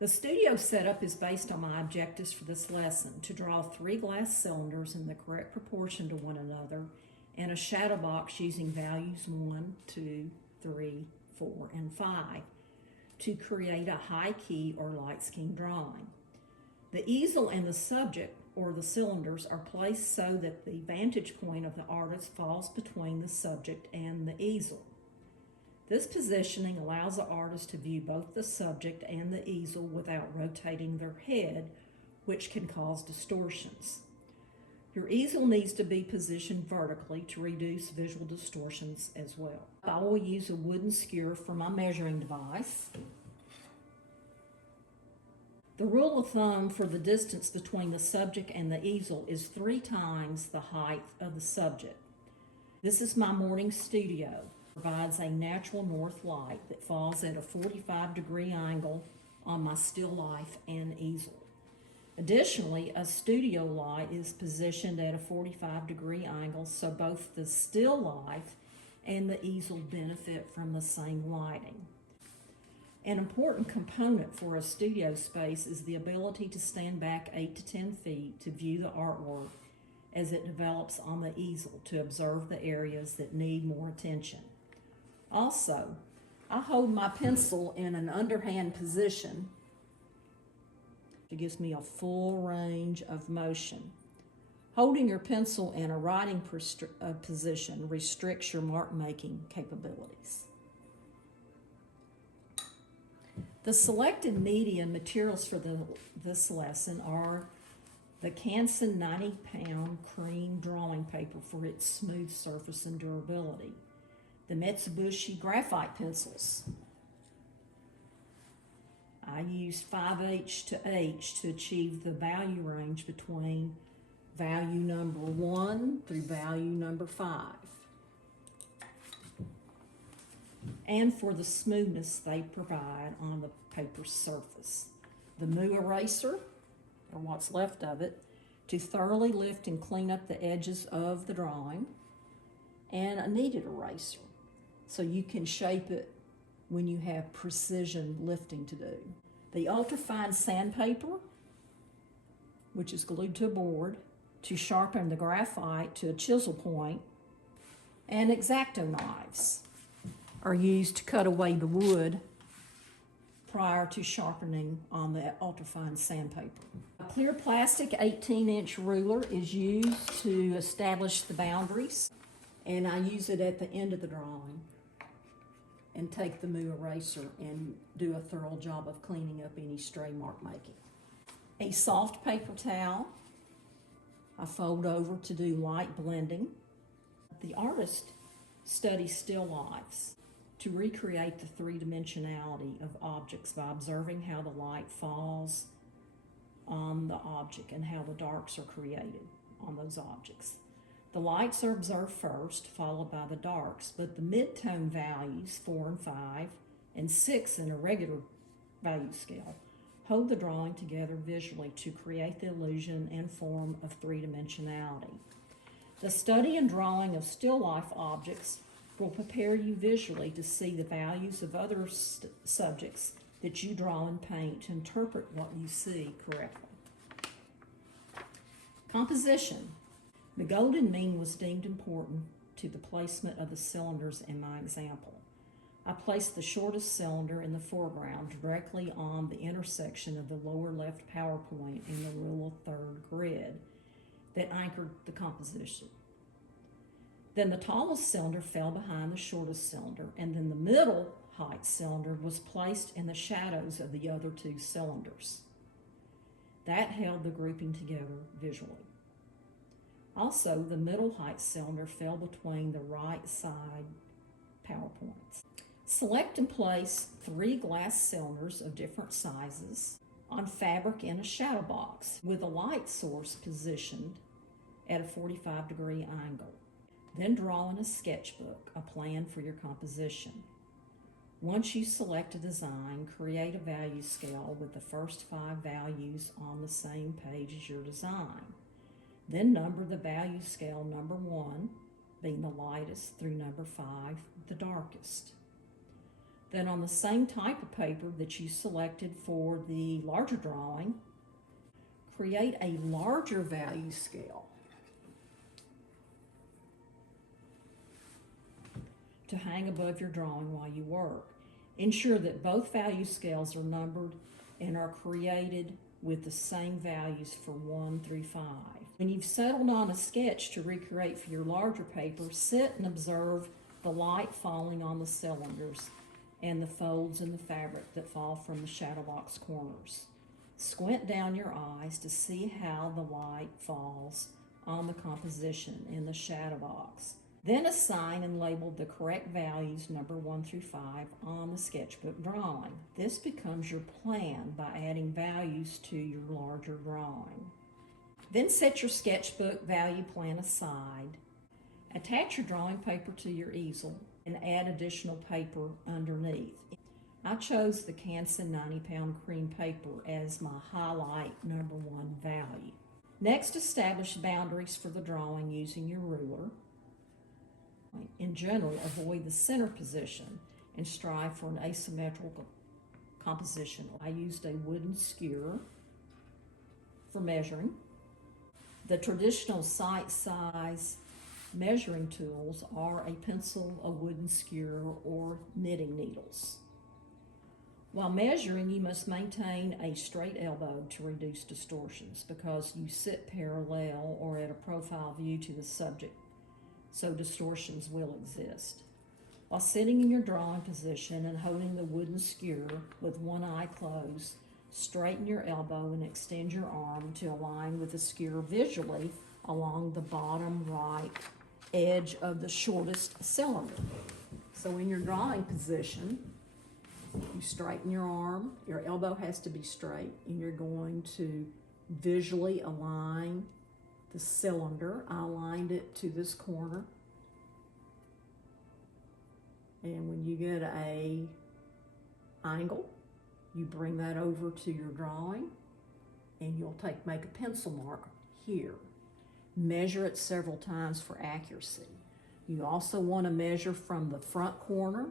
The studio setup is based on my objectives for this lesson: to draw 3 glass cylinders in the correct proportion to one another and a shadow box using values 1, 2, 3, 4, and 5 to create a high key or light scheme drawing. The easel and the subject, or the cylinders, are placed so that the vantage point of the artist falls between the subject and the easel. This positioning allows the artist to view both the subject and the easel without rotating their head, which can cause distortions. Your easel needs to be positioned vertically to reduce visual distortions as well. I will use a wooden skewer for my measuring device. The rule of thumb for the distance between the subject and the easel is 3 times the height of the subject. This is my morning studio. Provides a natural north light that falls at a 45-degree angle on my still life and easel. Additionally, a studio light is positioned at a 45-degree angle, so both the still life and the easel benefit from the same lighting. An important component for a studio space is the ability to stand back 8 to 10 feet to view the artwork as it develops on the easel, to observe the areas that need more attention. Also, I hold my pencil in an underhand position. It gives me a full range of motion. Holding your pencil in a writing position restricts your mark-making capabilities. The selected media and materials for this lesson are the Canson 90-pound cream drawing paper for its smooth surface and durability, the Mitsubishi graphite pencils. I used 5H to H to achieve the value range between value number 1 through value number 5. And for the smoothness they provide on the paper surface. The Moo eraser, or what's left of it, to thoroughly lift and clean up the edges of the drawing, and a kneaded eraser, so you can shape it when you have precision lifting to do. The ultrafine sandpaper, which is glued to a board, to sharpen the graphite to a chisel point, and X-Acto knives are used to cut away the wood prior to sharpening on the ultrafine sandpaper. A clear plastic 18-inch ruler is used to establish the boundaries, and I use it at the end of the drawing and take the Moo eraser and do a thorough job of cleaning up any stray mark making. A soft paper towel I fold over to do light blending. The artist studies still lifes to recreate the three-dimensionality of objects by observing how the light falls on the object and how the darks are created on those objects. The lights are observed first, followed by the darks, but the mid-tone values, 4 and 5, and 6 in a regular value scale, hold the drawing together visually to create the illusion and form of three-dimensionality. The study and drawing of still life objects will prepare you visually to see the values of other subjects that you draw and paint to interpret what you see correctly. Composition. The golden mean was deemed important to the placement of the cylinders in my example. I placed the shortest cylinder in the foreground directly on the intersection of the lower left power point in the rule of third grid that anchored the composition. Then the tallest cylinder fell behind the shortest cylinder, and then the middle height cylinder was placed in the shadows of the other 2 cylinders. That held the grouping together visually. Also, the middle height cylinder fell between the right side power points. Select and place 3 glass cylinders of different sizes on fabric in a shadow box with a light source positioned at a 45-degree angle. Then draw in a sketchbook a plan for your composition. Once you select a design, create a value scale with the first 5 values on the same page as your design. Then number the value scale number 1, being the lightest, through number 5, the darkest. Then on the same type of paper that you selected for the larger drawing, create a larger value scale to hang above your drawing while you work. Ensure that both value scales are numbered and are created with the same values for 1 through 5. When you've settled on a sketch to recreate for your larger paper, sit and observe the light falling on the cylinders and the folds in the fabric that fall from the shadow box corners. Squint down your eyes to see how the light falls on the composition in the shadow box. Then assign and label the correct values, number 1 through 5, on the sketchbook drawing. This becomes your plan by adding values to your larger drawing. Then set your sketchbook value plan aside. Attach your drawing paper to your easel and add additional paper underneath. I chose the Canson 90-pound cream paper as my highlight number 1 value. Next, establish boundaries for the drawing using your ruler. In general, avoid the center position and strive for an asymmetrical composition. I used a wooden skewer for measuring. The traditional sight-size measuring tools are a pencil, a wooden skewer, or knitting needles. While measuring, you must maintain a straight elbow to reduce distortions because you sit parallel or at a profile view to the subject, so distortions will exist. While sitting in your drawing position and holding the wooden skewer with one eye closed, straighten your elbow and extend your arm to align with the skewer visually along the bottom right edge of the shortest cylinder. So in your drawing position, you straighten your arm, your elbow has to be straight, and you're going to visually align the cylinder. I aligned it to this corner. And when you get a angle, you bring that over to your drawing and you'll make a pencil mark here. Measure it several times for accuracy. You also want to measure from the front corner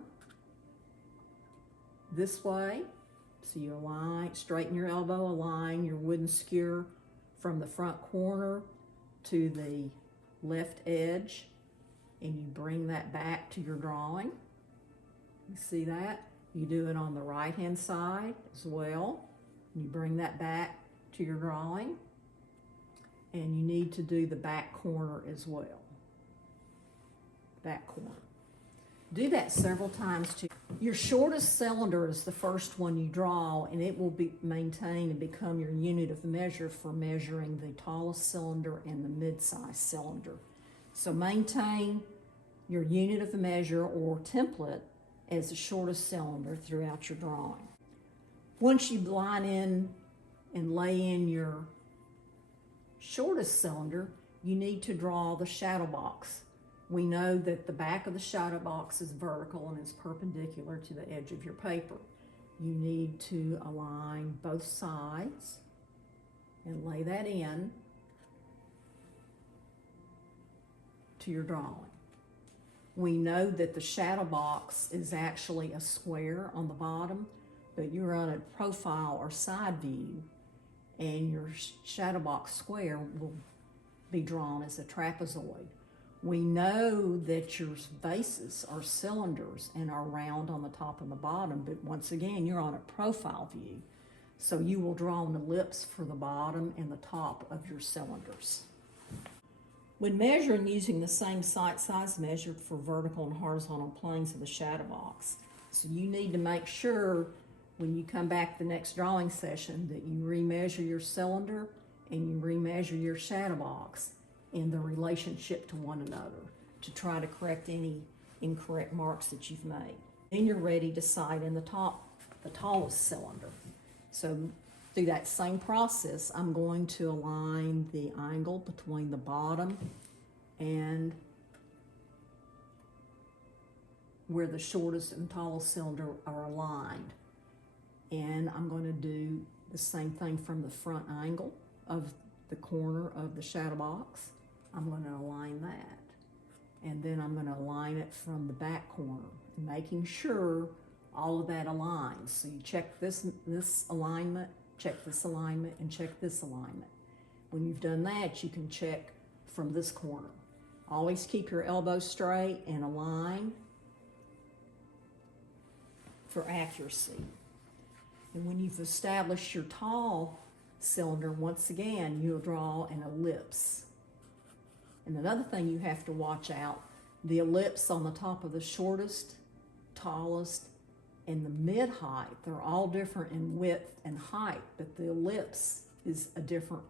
this way. So you align, straighten your elbow, align your wooden skewer from the front corner to the left edge, and you bring that back to your drawing. You see that? You do it on the right hand side as well. You bring that back to your drawing, and you need to do the back corner as well. Back corner. Do that several times too. Your shortest cylinder is the first one you draw, and it will be maintained and become your unit of measure for measuring the tallest cylinder and the mid-sized cylinder. So maintain your unit of measure or template as the shortest cylinder throughout your drawing. Once you line in and lay in your shortest cylinder, you need to draw the shadow box. We know that the back of the shadow box is vertical and is perpendicular to the edge of your paper. You need to align both sides and lay that in to your drawing. We know that the shadow box is actually a square on the bottom, but you're on a profile or side view, and your shadow box square will be drawn as a trapezoid. We know that your bases are cylinders and are round on the top and the bottom, but once again, you're on a profile view. So you will draw an ellipse for the bottom and the top of your cylinders. When measuring using the same sight size measured for vertical and horizontal planes of the shadow box, so you need to make sure when you come back the next drawing session that you remeasure your cylinder and you remeasure your shadow box in the relationship to one another to try to correct any incorrect marks that you've made. Then you're ready to sight in the tallest cylinder. So through that same process, I'm going to align the angle between the bottom and where the shortest and tallest cylinder are aligned. And I'm going to do the same thing from the front angle of the corner of the shadow box. I'm going to align that. And then I'm going to align it from the back corner, making sure all of that aligns. So you check this alignment, check this alignment, and check this alignment. When you've done that, you can check from this corner. Always keep your elbow straight and align for accuracy. And when you've established your tall cylinder, once again, you'll draw an ellipse. And another thing you have to watch out, the ellipse on the top of the shortest, tallest, and the mid-height, they're all different in width and height, but the ellipse is a different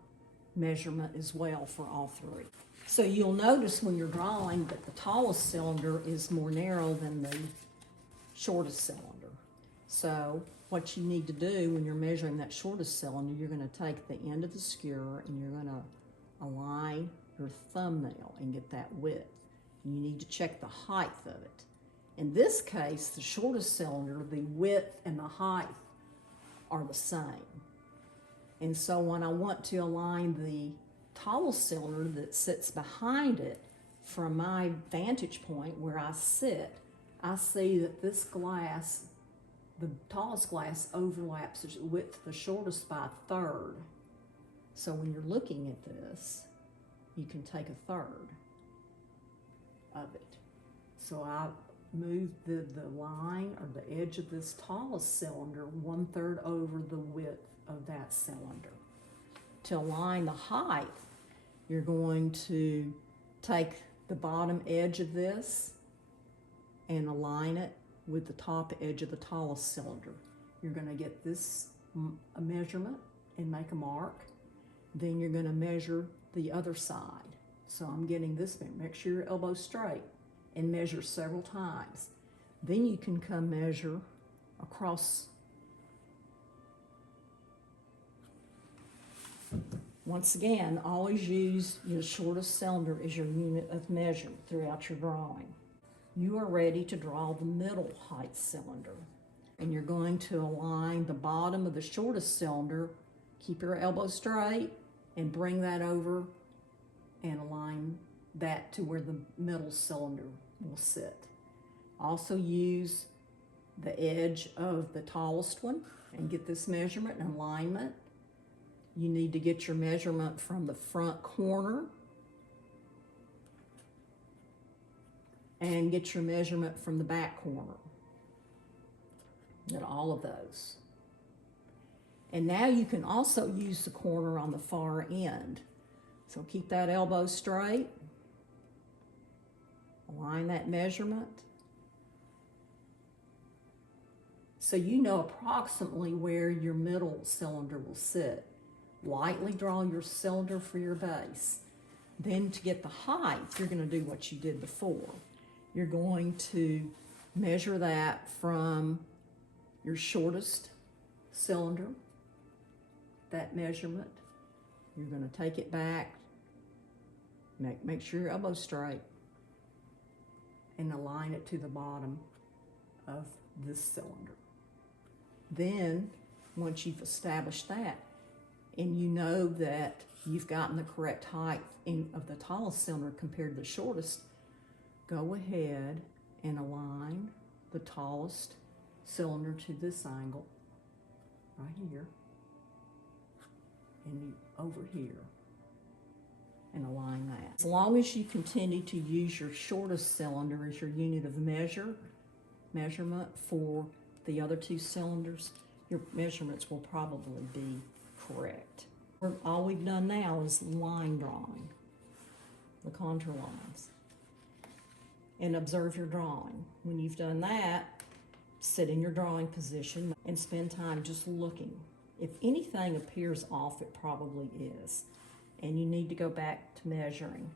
measurement as well for all three. So you'll notice when you're drawing that the tallest cylinder is more narrow than the shortest cylinder. So what you need to do when you're measuring that shortest cylinder, you're going to take the end of the skewer and you're going to align your thumbnail and get that width. And you need to check the height of it. In this case, the shortest cylinder, the width and the height are the same. And so when I want to align the tallest cylinder that sits behind it, from my vantage point where I sit, I see that this glass, the tallest glass, overlaps with the shortest by a third. So when you're looking at this, you can take a third of it. So I move the line or the edge of this tallest cylinder 1/3 over the width of that cylinder. To align the height, you're going to take the bottom edge of this and align it with the top edge of the tallest cylinder. You're going to get this a measurement and make a mark. Then you're going to measure the other side. So I'm getting this, make sure your elbow's straight and measure several times. Then you can come measure across. Once again, always use your shortest cylinder as your unit of measure throughout your drawing. You are ready to draw the middle height cylinder. And you're going to align the bottom of the shortest cylinder, keep your elbow straight, and bring that over and align that to where the middle cylinder will sit. Also use the edge of the tallest one and get this measurement and alignment. You need to get your measurement from the front corner and get your measurement from the back corner. Get all of those. And now you can also use the corner on the far end. So keep that elbow straight. Align that measurement. So you know approximately where your middle cylinder will sit. Lightly draw your cylinder for your base. Then to get the height, you're going to do what you did before. You're going to measure that from your shortest cylinder, that measurement. You're going to take it back, make sure your elbow's straight, and align it to the bottom of this cylinder. Then, once you've established that, and you know that you've gotten the correct height of the tallest cylinder compared to the shortest, go ahead and align the tallest cylinder to this angle, right here, and over here, and align that. As long as you continue to use your shortest cylinder as your unit of measurement for the other two cylinders, your measurements will probably be correct. All we've done now is line drawing, the contour lines, and observe your drawing. When you've done that, sit in your drawing position and spend time just looking. If anything appears off, it probably is, and you need to go back to measuring.